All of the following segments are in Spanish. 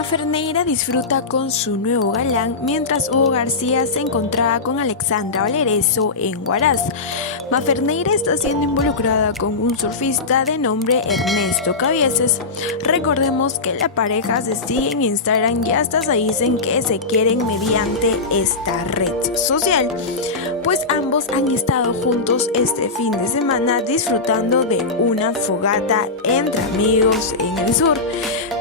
Mafer Neira disfruta con su nuevo galán mientras Hugo García se encontraba con Alexandra Valereso en Huaraz. Mafer Neira está siendo involucrada con un surfista de nombre Ernesto Cabieses. Recordemos que la pareja se sigue en Instagram y hasta se dicen que se quieren mediante esta red social, pues ambos han estado juntos este fin de semana disfrutando de una fogata entre amigos en el sur.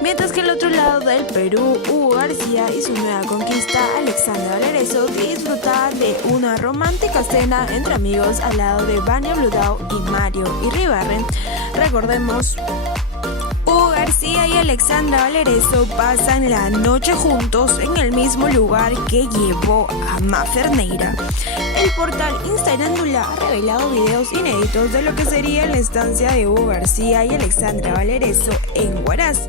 Mientras que al otro lado del Perú, Hugo García y su nueva conquista, Alexandra Valereso, disfrutaban de una romántica cena entre amigos al lado de Vania Bludau y Mario Iribarren. Recordemos, Hugo García y Alexandra Valereso pasan la noche juntos en el mismo lugar que llevó a Mafer Neira. El portal Instagrandula ha revelado videos inéditos de lo que sería la estancia de Hugo García y Alexandra Valereso en Huaraz,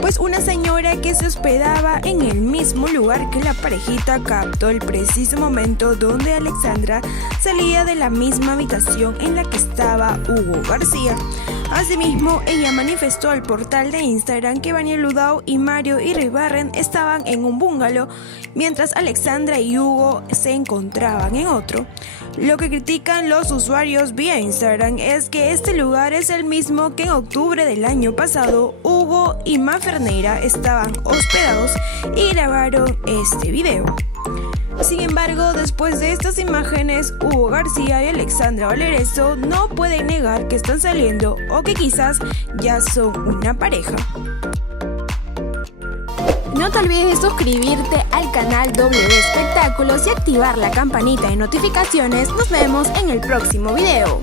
pues una señora que se hospedaba en el mismo lugar que la parejita captó el preciso momento donde Alexandra salía de la misma habitación en la que estaba Hugo García. Asimismo, ella manifestó al portal de Instagram que Vania Bludau y Mario Iribarren estaban en un bungalow, mientras Alexandra y Hugo se encontraban en otro. Lo que critican los usuarios vía Instagram es que este lugar es el mismo que en octubre del año pasado Hugo y Mafer Neira estaban hospedados y grabaron este video. Sin embargo, después de estas imágenes, Hugo García y Alexandra Valereso no pueden negar que están saliendo o que quizás ya son una pareja. No te olvides de suscribirte al canal W Espectáculos y activar la campanita de notificaciones. Nos vemos en el próximo video.